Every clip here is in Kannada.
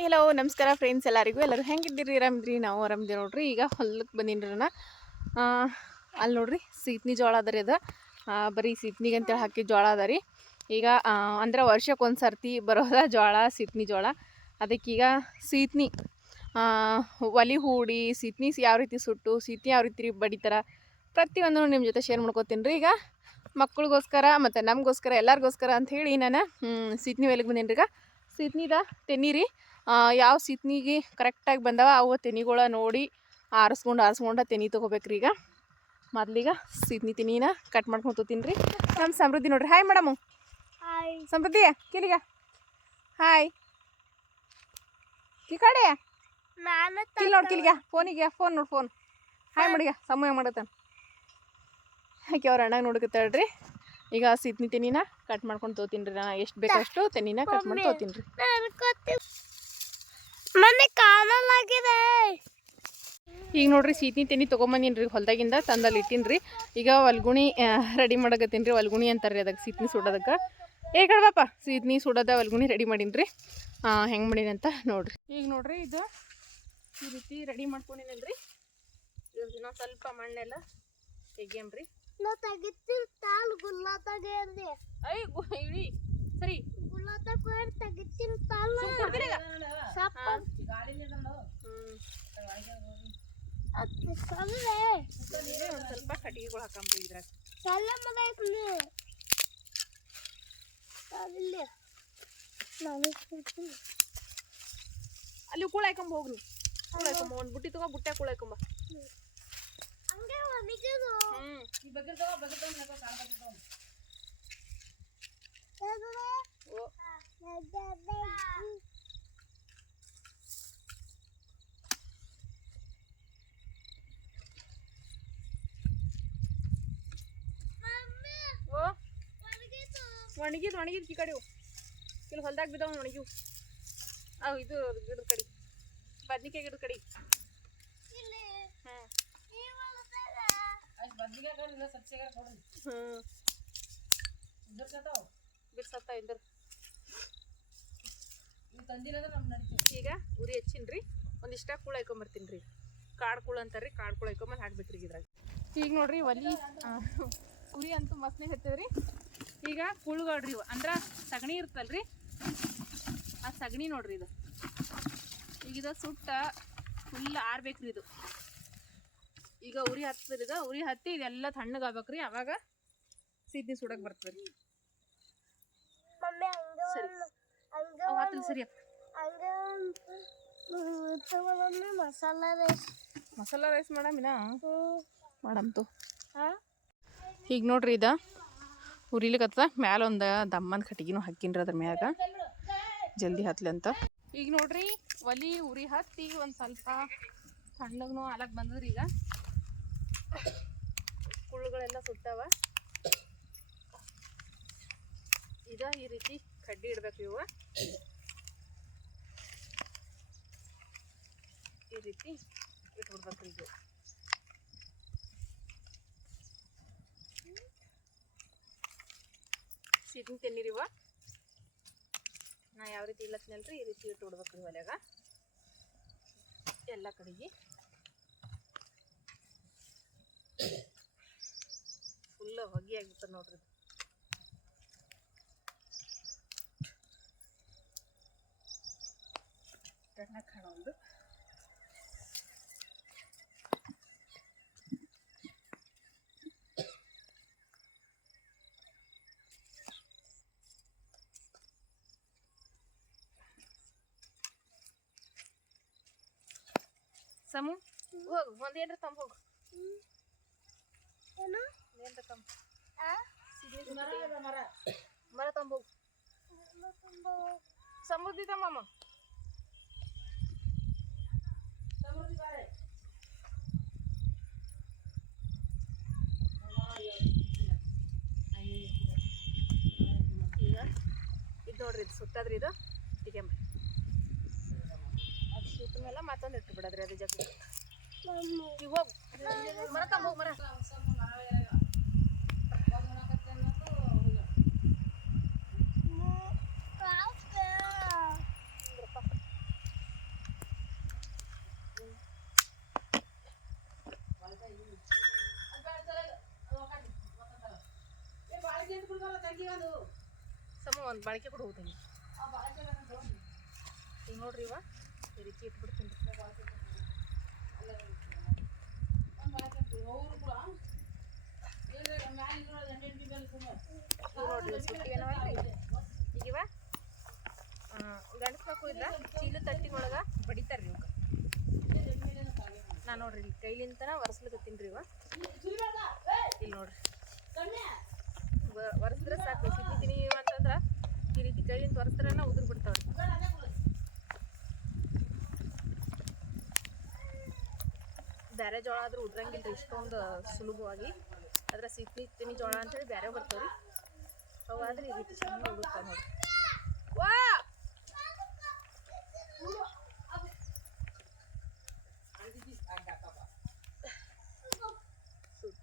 ಹಾಯ್ ಹಲೋ ನಮಸ್ಕಾರ ಫ್ರೆಂಡ್ಸ್ ಎಲ್ಲರಿಗೂ. ಎಲ್ಲರೂ ಹೆಂಗಿದ್ದೀರಿ? ಆರಾಮಿದ್ರಿ? ನಾವು ಆರಾಮಿದ್ದೀವಿ ನೋಡ್ರಿ. ಈಗ ಹೊಲಕ್ಕೆ ಬಂದೀನಿ ನಾ. ಅಲ್ಲಿ ನೋಡ್ರಿ ಸೀತ್ನಿ ಜೋಳ ಅದ ರೀ ಅದ. ಬರೀ ಸೀತ್ನಿಗೆ ಅಂತೇಳಿ ಹಾಕಿ ಜೋಳ ಅದ ರೀ. ಈಗ ಅಂದ್ರೆ ವರ್ಷಕ್ಕೆ ಒಂದು ಸರ್ತಿ ಬರೋದ ಜೋಳ, ಸೀತ್ನಿ ಜೋಳ. ಅದಕ್ಕೀಗ ಸೀತ್ನಿ ಒಲಿ ಹೂಡಿ, ಸೀತ್ನಿ ಯಾವ ರೀತಿ ಸುಟ್ಟು, ಸೀತ್ನಿ ಯಾವ ರೀತಿ ಬಡಿತಾರ ಪ್ರತಿಯೊಂದನ್ನು ನಿಮ್ಮ ಜೊತೆ ಶೇರ್ ಮಾಡ್ಕೋತೀನಿ ರೀ ಈಗ. ಮಕ್ಕಳಿಗೋಸ್ಕರ ಮತ್ತು ನಮಗೋಸ್ಕರ, ಎಲ್ಲರಿಗೋಸ್ಕರ ಅಂತ ಹೇಳಿ ನಾನು ಸೀತ್ನಿ ಒಲೆಗೆ ಬಂದೀನಿ ತೆನಿ ರೀ ಯಾವ ಸೀತ್ನಿಗೆ ಕರೆಕ್ಟಾಗಿ ಬಂದವ ಅವು ತೆನಿಗಳ ನೋಡಿ ಆರಿಸ್ಕೊಂಡು ಆರಿಸ್ಕೊಂಡು ತೆನಿ ತೊಗೋಬೇಕ್ರಿ ಈಗ. ಮೊದ್ಲೀಗ ಸೀತ್ನಿ ತೆನಿನ ಕಟ್ ಮಾಡ್ಕೊಂಡು ರೀ. ನಮ್ಮ ಸಮೃದ್ಧಿ ನೋಡ್ರಿ. ಹಾಯ್ ಮೇಡಮು ಹಾಯ್ ಸಮೃದ್ಧಿ ಕಿಲಿಗ. ಹಾಯ್ ಈ ಕಡೆ. ನಾನು ಕಿಲ್ ನೋಡಿ ಕಿಲಿಗ. ಫೋನಿಗೆ ಫೋನ್ ನೋಡಿ ಫೋನ್. ಹಾಯ್ ಮಾಡಿಗ. ಸಮಯ ಮಾಡತ್ತಾನ. ಆಕೆ ಅವ್ರ ಅಣ್ಣಗೆ ನೋಡ್ಕತ್ತಾಳ್ರಿ ಈಗ ಸೀತ್ನಿ ತೆನಿನ ಕಟ್ ಮಾಡ್ಕೊಂಡು ತೋತೀನಿ ರೀ ನಾನು ಎಷ್ಟು ಬೇಕಷ್ಟು ತೆನಿನ ಕಟ್ ಮಾಡಿ ತೋತೀನಿ ರೀ ಮನೆ ಕಾಣಲಾಗಿದೆ. ಈಗ ನೋಡ್ರಿ ಸೀತ್ನಿ ತೆನಿ ತೊಗೊಂಬಂದಿನಿ ರೀ ಹೊಲ್ದಾಗಿಂದ ತಂದಲ್ಲಿ ಇಟ್ಟಿನಿ ರೀ ಈಗ ಒಲ್ಗುಣಿ ರೆಡಿ ಮಾಡಕತ್ತೀನಿ ರೀ ಒಲ್ಗುಣಿ ಅಂತಾರೆ ರೀ ಅದಕ್ಕೆ ಸೀತ್ನಿ ಸುಡೋದಕ್ಕೆ. ಏ ಕಡ್ಬಪ್ಪ ಸೀತ್ನಿ ಸುಡೋದ ಒಲ್ಗುಣಿ ರೆಡಿ ಮಾಡೀನಿ ರೀ ಹೆಂಗೆ ಮಾಡೀನಿ ಅಂತ ನೋಡ್ರಿ. ಈಗ ನೋಡ್ರಿ ಇದು ಈ ರೀತಿ ರೆಡಿ ಮಾಡ್ಕೊಂಡಿನಿ ರೀ ಸ್ವಲ್ಪ ಮಣ್ಣೆಲ್ಲ ತೆಗಿಯಮ್ರಿ ನಾ ತೆಗಿತೀನಿ ತಾಲ್ ಗುಲ್ಲ ತಗೇರಿ ಐ ಇಳಿ ಸರಿ. ಗುಲ್ಲ ತಗೋರ್ ತೆಗಿತೀನಿ ತಾಲ್? ಸಪ್ಪ. ಅದು ಸಲ್ಲೆ. ಇಲ್ಲೇ ಸ್ವಲ್ಪ ಕಟ್ಟಿಗೆಗಳು ಹಾಕಂಬ್ರಿ ಇದ್ರಾಗ. ಸಲ್ಲೆ ಮನೆ ಕೊಡ್ತೀನಿ ಅಲ್ಲಿ ಕುಳಾಯ್ಕೊಂಬ ಹೋಗ್ರಿ ಹೋಗ್ನಿ. ಕೂಳ ಹಾಕೊಂಬ ಒಂದು ಬುಟ್ಟಿ ತಗೋ ಬುಟ್ಟೆ ಕೂಳ ಹಾಕೊಂಬ ಹಂಗೆ ಒಣಗಿದು ಹ್ಮ್ ಓ ಓ ಒಣಗಿದ್ ಒಣಗಿದ್ ಈ ಕಡೆ ಇಲ್ಲಿ ಹೊಲ್ದಾಗ ಬಿದ್ದಾವ ಒಣಗಿವು ಅವು ಇದು ಗಿಡದ ಕಡೆ ಬದ್ನಿಕಾಯಿ ಗಿಡದ ಕಡೆ ಈಗ ಉರಿ ಹಚ್ಚಿನ್ರಿ. ಒಂದಿಷ್ಟ ಕೂಳ ಹಾಕೊಂಬರ್ತೀನಿ ರೀ ಕಾಡು ಕೂಳ ಅಂತಾರ್ರಿ, ಕಾಡು ಕೂಳ ಹಾಕೊಂಬಂದು ಹಾಕ್ಬಿಟ್ರಿ ಇದ್ರಾಗ. ಈಗ ನೋಡ್ರಿ ಒಲಿ ಉರಿ ಅಂತೂ ಮಸ್ನೆ ಹತ್ತದ್ರಿ ಈಗ ಕುಳ್ಗಾಡ್ರಿ ಇವು. ಅಂದ್ರೆ ಸಗಣಿ ಇರ್ತಲ್ರಿ. ಆ ಸಗಣಿ ನೋಡ್ರಿ ಇದು. ಈಗ ಇದು ಸುಟ್ಟ ಫುಲ್ ಆರ್ಬೇಕ್ರಿ ಇದು. ಈಗ ಉರಿ ಹತ್ತದ್ರಿ ಈಗ ಉರಿ ಹತ್ತಿ ಇದೆಲ್ಲ ತಣ್ಣಗಾಗ್ಬೇಕ್ರಿ ಅವಾಗ ಸಿದ್ದಿ ಸುಡಕ್ ಬರ್ತದ್ರಿ. ಸರಿ. ಸರಿ. ಮಸಾಲ ರೈಸ್. ಮಸಾಲ ರೈಸ್ ಮಾಡಮಿನ ಮಾಡಮ್ತು ಈಗ ನೋಡ್ರಿ ಇದ. ಉರಿಲಿಕತ್ತದ ಮ್ಯಾಲ ಒಂದ ದಮ್ಮನ್ ಕಟ್ಟಿಗೆನೂ ಹಾಕಿನ್ರಿ ಅದ್ರ ಮ್ಯಾಗ. ಜಲ್ದಿ ಹತ್ಲಿ ಅಂತ. ಈಗ ನೋಡ್ರಿ ಒಲಿ ಉರಿ ಹತ್ತಿ ಒಂದು ಸ್ವಲ್ಪ ತಣ್ಣಗೂ ಆಲಕ್ ಬಂದದ್ರಿ ಈಗ. ಕುಳ್ಳುಗಳೆಲ್ಲ ಸುಟ್ಟವ. ಇದ ಈ ರೀತಿ ಕಡ್ಡಿ ಇಡ್ಬೇಕು ಇವ. ಈ ರೀತಿ ಇಟ್ಬಿಡ್ಬೇಕು ಇದು ಸಿದ್ನ ತಿನ್ನಿರಿವ ನಾ ಯಾವ ರೀತಿ ಇಲ್ಲತ್ನಲ್ರಿ ಈ ರೀತಿ ಇಟ್ಟು ಬಿಡ್ಬೇಕ್ರಿ ಒಲೆಗ. ಎಲ್ಲ ಕಡೆಗೆ. ಫುಲ್ ಹೊಗೆ ಆಗಿರ್ತದೆ ನೋಡ್ರಿ. ಕಣ್ಣಾಗ್ ಕಾಣವಲ್ದು. ಸಮು ಹೋಗು ಒಂದೇನ್ರ ಏನ್ರ ತಂಬ ಹೋಗು ಏನ್ರ ತಂಬ ಆ? ಮರ ತಂಬ ಹೋಗು ಸಮೃದ್ಧಿ ತಮ್ಮಮ್ಮ ಈಗ ಇದು ನೋಡ್ರಿ ಇದು ಸುತ್ತದ್ರಿ ಇದು ತೆಗೆಂಬ ಅದು ಸುತ್ತ ಮೇಲೆ ಮತ್ತೊಂದು ಇಟ್ಟು ಬಿಡದ್ರಿ ಅದು ಜಗ್ಗಿ ಮಮ್ಮಿ ಈಗ ಹೋಗು ಮರ ತಂಬ ಹೋಗು ಮರ ಸಮ ಒಂದು ಬಾಳಿಕೆ ಕೊಡು ಹೋಗ್ತೀನಿ. ಈಗ ನೋಡ್ರಿ ಇವ, ಈ ಇಟ್ಬಿಡ್ತೀನಿ. ಇವ್ ನೋಡ್ರಿ ಇವ್ ಸುಟ್ಟಿ ಏನವಲ್ರಿ ಈಗ ಇವ ಗಂಡಸ ಮಕ್ಕಳು ಇಲ್ಲ ಚೀಲ ತಟ್ಟಿನೊಳಗೆ ಬಡಿತಾರ್ರಿ ಇವಾಗ. ನಾ ನೋಡ್ರಿ ಕೈಲಿಂತನ ಒರೆಸ್ಲಿಕತ್ತೀನಿ ಇವ. ಇಲ್ಲಿ ನೋಡ್ರಿ. ಒರೆಸಿದ್ರೆ ಸಾಕು. ಸಿಗ್ತೀನಿ ಅಂತಂದ್ರೆ ಈ ರೀತಿ ಕೈಯಿಂದ ಒರೆಸ್ದ್ರನ ಉದುರು ಬಿಡ್ತಾವೆ ಬೇರೆ ಜೋಳ ಆದ್ರೂ ಉದ್ರಂಗಿಲ್ಲ ಇಷ್ಟೊಂದು ಸುಲಭವಾಗಿ. ಅದ್ರ ಸಿಪ್ಪಿ, ತಿನಿ ಜೋಳ ಅಂತೇಳಿ ಬ್ಯಾರೆ ಬರ್ತಾವ್ರಿ. ಅವು ಆದ್ರೆ ಈ ರೀತಿ ಚೆನ್ನಾಗಿ ಉದುರ್ತಾವ ನೋಡ್ರಿ.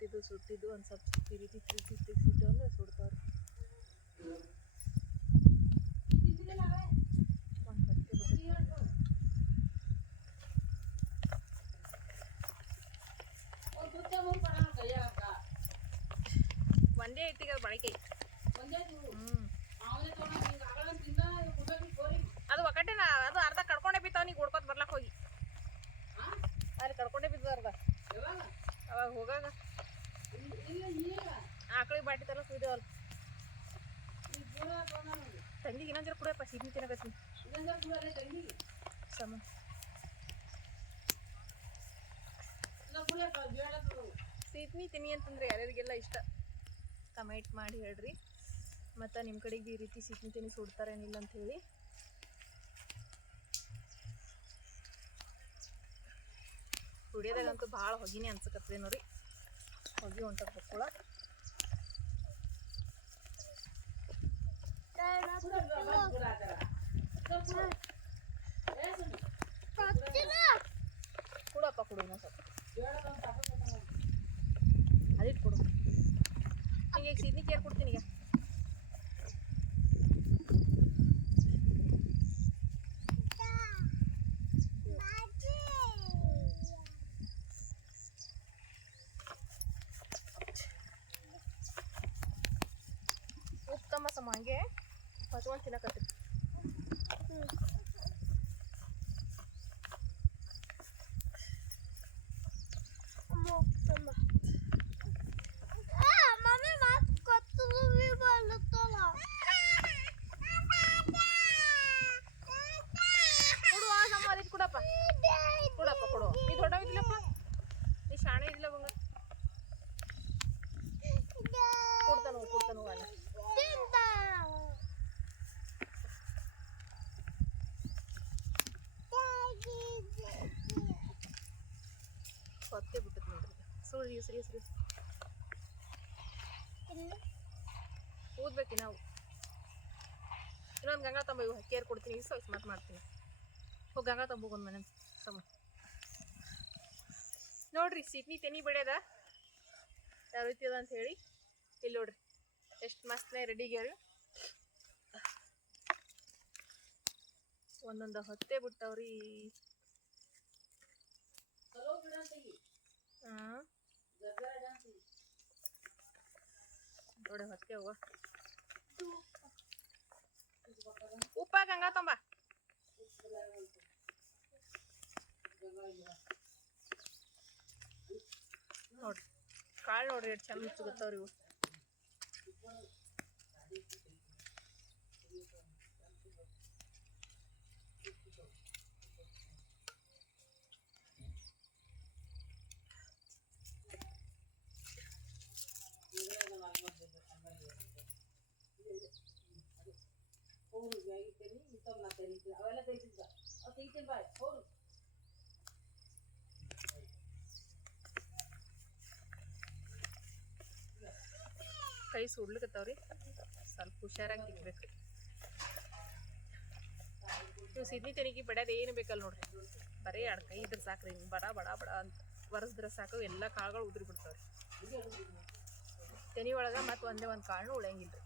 ಸುಟ್ಟಿದ್ದು ಸುಟ್ಟಿದ್ದು ಒಂದು ಸ್ವಲ್ಪ ಈ ರೀತಿ ತಿರುಗಿ ತಿರುಗಿಸಿಟ್ಟು ಅಂದ್ರೆ ಸುಡ್ತಾವ್ರಿ ಒಂದ್ ಹೊತ್ತೆ ಬಿಟ್ಟೈತಿ. ಒಂದೇ ಐತಿಗ ಬಳಕೆ ಹ್ಮ್ ಅದು ಒಕ್ಕಟೆ ನಾ ಅದು ಅರ್ಧ ಕಡ್ಕೊಂಡೇ ಬಿದ್ದಾವ ನೀ ಗುಡ್ಕೊತ ಬರ್ಲಕ್ ಹೋಗಿ ಅಲ್ಲಿ ಕಡ್ಕೊಂಡೇ ಬಿದ್ದದ ಅರ್ಧ ಅವಾಗ ಹೋಗಾಗ ಆಕಳಿಗೆ ಬಾಟಿ ತರ ಕುಯ್ದೇವಲ್ಲ ತಂಗಿಗೆ ಇನ್ನೊಂದ್ ಜರ ಕುಡಿಯಪ್ಪ ಸಿಗ್ನಿ ತಿನ್ನಕತ್ತೀನಿ. ಸಮ. ಸೀತ್ನಿ ತಿನ್ನಿ ಅಂತಂದ್ರೆ ಯಾರ್ಯಾರಿಗೆಲ್ಲ ಇಷ್ಟ? ಕಮೆಂಟ್ ಮಾಡಿ ಹೇಳ್ರಿ. ಮತ್ತು ನಿಮ್ಮ ಕಡೆಗೆ ಈ ರೀತಿ ಸೀತ್ನಿ ತಿನ್ನಿ ಸುಡ್ತಾರೇನಿಲ್ಲ ಅಂತ ಹೇಳಿ ಕುಡಿಯೋದಾಗಂತೂ ಭಾಳ ಹೊಗಿನೇ ಅನ್ಸಕತ್ತೇನೋ ನೋಡ್ರಿ ಹೊಗಿ ಹೊಂಟದ ಹೊಕ್ಕೊಳ ಕೊಡಪ್ಪ ಕೊಡು ಇನ್ನೊಂದ್ ಸ್ವಲ್ಪ ಅದಿಟ್ಟು ಕೊಡು ನಿಂಗೆ ಈಗ ಸಿದ್ನಿ ಕೇರ್ ಕೊಡ್ತೀನಿ ಈಗ ಉಪ್ಪು ತಮ್ಮ ಸಮ ಹಂಗೆ ಹಚ್ಕೊಂಡು ತಿನ್ನಕತ್ತಿ ಮಮ್ಮಿ ಮಾತು ಕೊತ್ತಲು ಬರುತ್ತಲ್ಲ ಕೊಡು ಆ ಸಮ ಅದಕ್ಕೆ ಕೊಡಪ್ಪ ಕೊಡಪ್ಪ ಕೊಡು ನೀ ದೊಡ್ಡವಿದ್ಲಪ್ಪ ನೀ ಶಾಣೆ ಇದ್ದಿಲ್ಲ ಬಂಗ ಕೊಡ್ತಾನು ಕೊಡ್ತಾನು ಅಲ್ಲ ಹೊತ್ತೆ ಬಿಟ್ಟದ್ ನೋಡ್ರಿ. ಸುಳ್ಳಿ ಸರಿ ಸರಿ. ಊದ್ಬೇಕು ನಾವು. ಇನ್ನೊಂದು ಗಂಗಾ ತಂಬ ಇವು ಕೇರ್ ಕೊಡ್ತೀನಿ ಈ ಸ್ವಲ್ಪ ಮತ್ತೆ ಮಾಡ್ತೀನಿ. ಹೋಗಿ ಗಂಗಾ ತಂಬ ಒಂದು ಮನೆ ಸಮ ನೋಡ್ರಿ ಸಿಟ್ನಿ ತೆನಿ ಬೆಳೆದ ಯಾವ ರೀತಿ ಅದ ಅಂತ ಹೇಳಿ. ಇಲ್ಲಿ ನೋಡ್ರಿ, ಎಷ್ಟು ಮಸ್ತ್ನೇ ರೆಡಿಗ್ಯಾರಿ ಒಂದೊಂದು ಹೊತ್ತೆ ಬಿಟ್ಟವ್ರಿ. ನೋಡಿ ಹೊತ್ತೆ ಹೋಗ. ಉಪ್ಪ ಹಂಗ ತಂಬ. ನೋಡ್ರಿ ಕಾಳು ನೋಡ್ರಿ ಎಷ್ಟು ಚಂದ ಸಿಗುತ್ತವ್ರಿ ಇವು. ಕೈ ಸುಡ್ಲಿಕತ್ತಾವ್ರಿ. ಸ್ವಲ್ಪ ಹುಷಾರಾಗಿ ತಿಕ್ಬೇಕು. ನೀವು ಸಿದ್ನಿ ತೆನಿಗೆ ಬಡ್ಯಾದ ಏನು ಬೇಕಲ್ಲ ನೋಡ್ರಿ. ಬರೀ ಎರಡು ಕೈ ಇದ್ರೆ ಸಾಕ್ರಿ. ಹಿಂಗೆ ಬಡ ಬಡ ಬಡ ಅಂತ ಒರೆಸಿದ್ರೆ ಸಾಕು. ಎಲ್ಲ ಕಾಳುಗಳು ಉದುರಿ ಬಿಡ್ತಾವ್ರಿ. ತೆನಿ ಒಳಗೆ ಮತ್ತೆ ಒಂದೇ ಒಂದು ಕಾಳು ಉಳಿಯಂಗಿಲ್ಲ ರೀ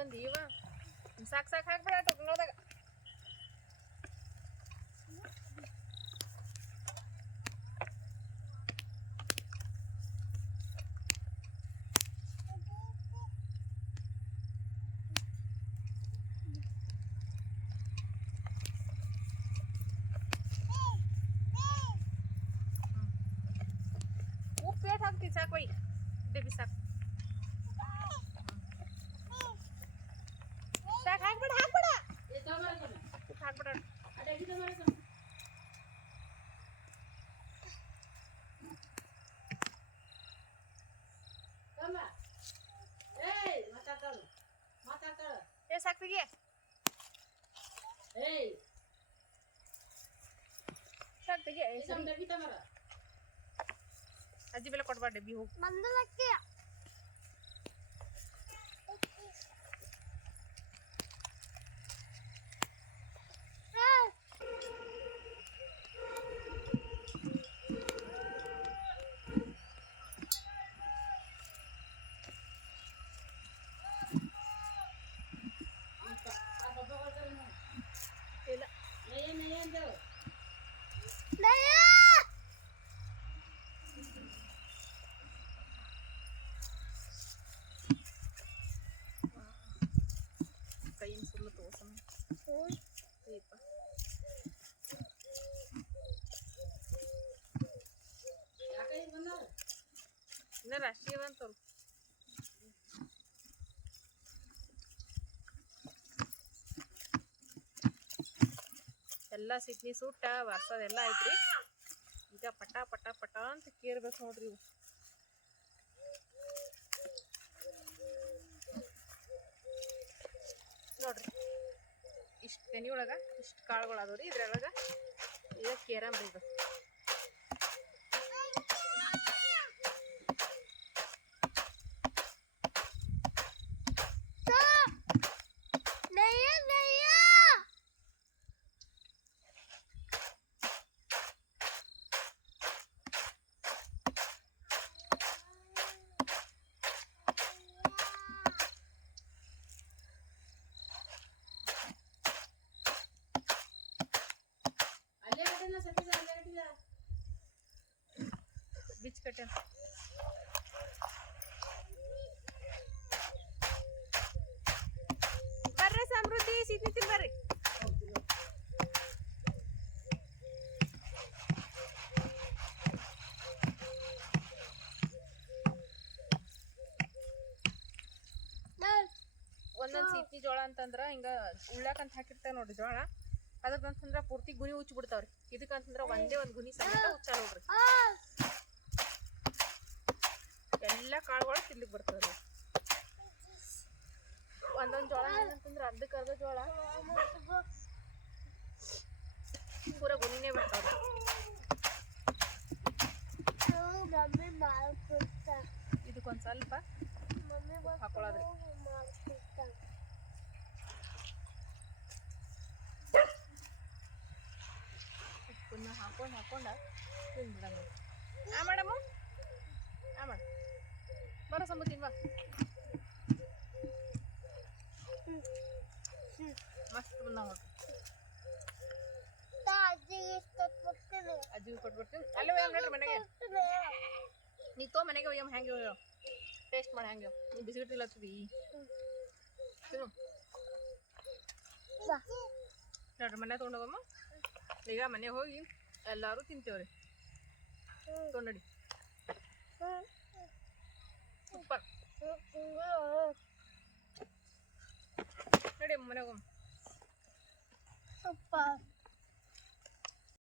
ಉಪ್ಪು ತಂದು ಇವ ಸಾಕು ಸಾಕು ಹಾಕ್ಬೇಡ ಟೊಕ್ನೋದಾಗ ಉಪ್ಪು ಏಟ್ ಹಾಕ್ತೀನಿ ಸಾಕು ಒಯ್ ಡಬ್ಬಿ ಸಾಕು ಸಾಕು ಹಾಕ್ಬೇಡ ಹಾಕ್ಬೇಡ ಉಪ್ಪು ಹಾಕ್ಬೇಡ ಏ ಸಾಕು ತೆಗಿ ಸಾಕು ತೆಗಿ ಏ, ಸರಿ. ಅಜ್ಜಿ ಬೆಲೆ ಕೊಡ್ಬಾರ್ದು ಡಬ್ಬಿ ಹೋಗು ಮಂದಲಕ್ಕೆ ಇಲ್ಲ ಕೈಯಿಂದ ಸುಳ್ಳು ತೋರ್ಸಮ್ಮ ಅಯ್ಯಪ್ಪ ಎಲ್ಲ ಸಿಡ್ನಿ ಸುಟ್ಟ ಬರ್ತದೆಲ್ಲ ಐತ್ರಿ ಈಗ ಪಟ ಪಟ ಪಟ ಅಂತ ಕೇರ್ಬೇಕು ನೋಡ್ರಿ ಇವು ನೋಡ್ರಿ ಇಷ್ಟು ತೆನಿ ಒಳಗೆ ಇಷ್ಟು ಕಾಳುಗಳು ಅದಾವ ರೀ ಇದ್ರೊಳಗೆ ಈಗ ಕೇರಂಬ್ರಿ ಇದು ಕಟ್ಟೆ. ಬರ್ರಿ ಸಮೃದ್ಧಿ ತಿನ್ ಬರ್ರಿ. ಒಂದೊಂದ್ ಸೀತ್ನಿ ಜೋಳ ಅಂತಂದ್ರ ಹಿಂಗ ಉಳ್ಳಾಕಂತ ಹಾಕಿರ್ತಾವ ನೋಡ್ರಿ ಜೋಳ. ಅದಕ್ಕಂತಂದ್ರ ಪೂರ್ತಿ ಗುನಿ ಉಚ್ಚಿ ಬಿಡ್ತಾವ್ರಿ. ಇದಕ್ಕಂತಂದ್ರ ಒಂದೇ ಒಂದ್ ಗುನಿ ಸಮೇತ ಉಚ್ಚಾರ ನೋಡ್ರಿ ಎಲ್ಲಾ ಕಾಳುಗಳು ತಿನ್ಲಿಕ್ಕೆ ಬಿಡ್ತವೆ ಒಂದೊಂದು ಜೋಳ ಅಂತಂದ್ರೆ ಅರ್ಧಕ್ಕೆ ಅರ್ಧ ಜೋಳ. ಪೂರ ಗುಣಿನೇ ಬರ್ತಾವೆ ಇದಕ್ಕೊಂದ್ ಸ್ವಲ್ಪ ಹಾಕೊಳ್ಳೋದ್ರಿ. ಉಪ್ಪನ್ನ ಹಾಕೊಂಡು ಹಾಕೊಂಡ ತಿಂದ್ಬಿಡಮ್ಮ ಆ ಮಾಡಮ್ಮ ಆ ಮಾಡ ಬರೋ ಬಾ ಮಸ್ತ್ ಬಂದಾವ ಅಜ್ಜಿ ಕೊಟ್ಬಿಡ್ತೀನಿ. ಅಲ್ಲೇ ಒಯ್ಯಮ್ ನೋಡ್ರಿ ಮನೆಗೆ. ನೀ ತೋ ಮನೆಗೆ ಒಯ್ಯಮ್ ಹೆಂಗೆ ಒಯ್ಯೋ? ಟೇಸ್ಟ್ ಮಾಡಿ ಹೆಂಗೆ ನೀ ಬಿಸ್ಕಿಟ್ ಇಲ್ಲ ಹಚ್ಚಿದಿ? ತಿನ್ನು. ನೋಡ್ರಿ ಮನೆ ತೊಗೊಂಡೋಗಮ್ಮ. ಈಗ ಮನೆಗೆ ಹೋಗಿ ಎಲ್ಲರೂ ತಿಂತೇವ್ರಿ. ತೊಗೊಂಡಿ ಸೂಪರ್ ನೋಡಿ ಮನೆಗೆ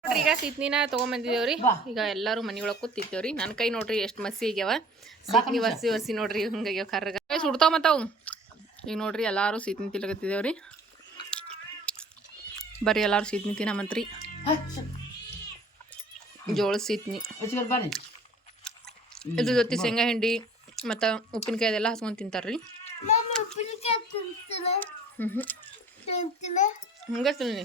ನೋಡ್ರಿ ಈಗ ಸಿದ್ನಿನ ತೊಗೊಂಬಂದಿದ್ದೇವ್ರಿ ಈಗ ಎಲ್ಲರೂ ಮನೆಯೊಳಗೆ ಕೂತಿದ್ದೇವ್ರಿ. ನನ್ನ ಕೈ ನೋಡ್ರಿ ಎಷ್ಟು ಮಸಿ ಆಗ್ಯಾವ. ಸಿದ್ನಿ ವಸಿ ವಸಿ ನೋಡ್ರಿ ಹಂಗಾಗ್ಯಾವ ಕರ್ರಗ. ಸುಡ್ತಾವ ಮತ್ತಾವು ಈಗ ನೋಡ್ರಿ ಎಲ್ಲಾರು ಸಿದ್ನಿ ತಿಲಕತ್ತಿದ್ದೇವ್ರಿ ಬರ್ರಿ ಎಲ್ಲಾರು ಸಿದ್ನಿ ತಿನ್ನಮಂತ್ರಿ. ಜೋಳ ಸೀತ್ನಿ ಬಾರಿ ಇದ್ರ ಜೊತೆ ಶೇಂಗಾ ಹಿಂಡಿ. ಮತ್ತು ಉಪ್ಪಿನಕಾಯಿ ಅದೆಲ್ಲ ಹಚ್ಕೊಂಡು ತಿಂತಾರೆ ರೀ ಹ್ಞೂ ಹಂಗೆ ತಿನ್ನಿ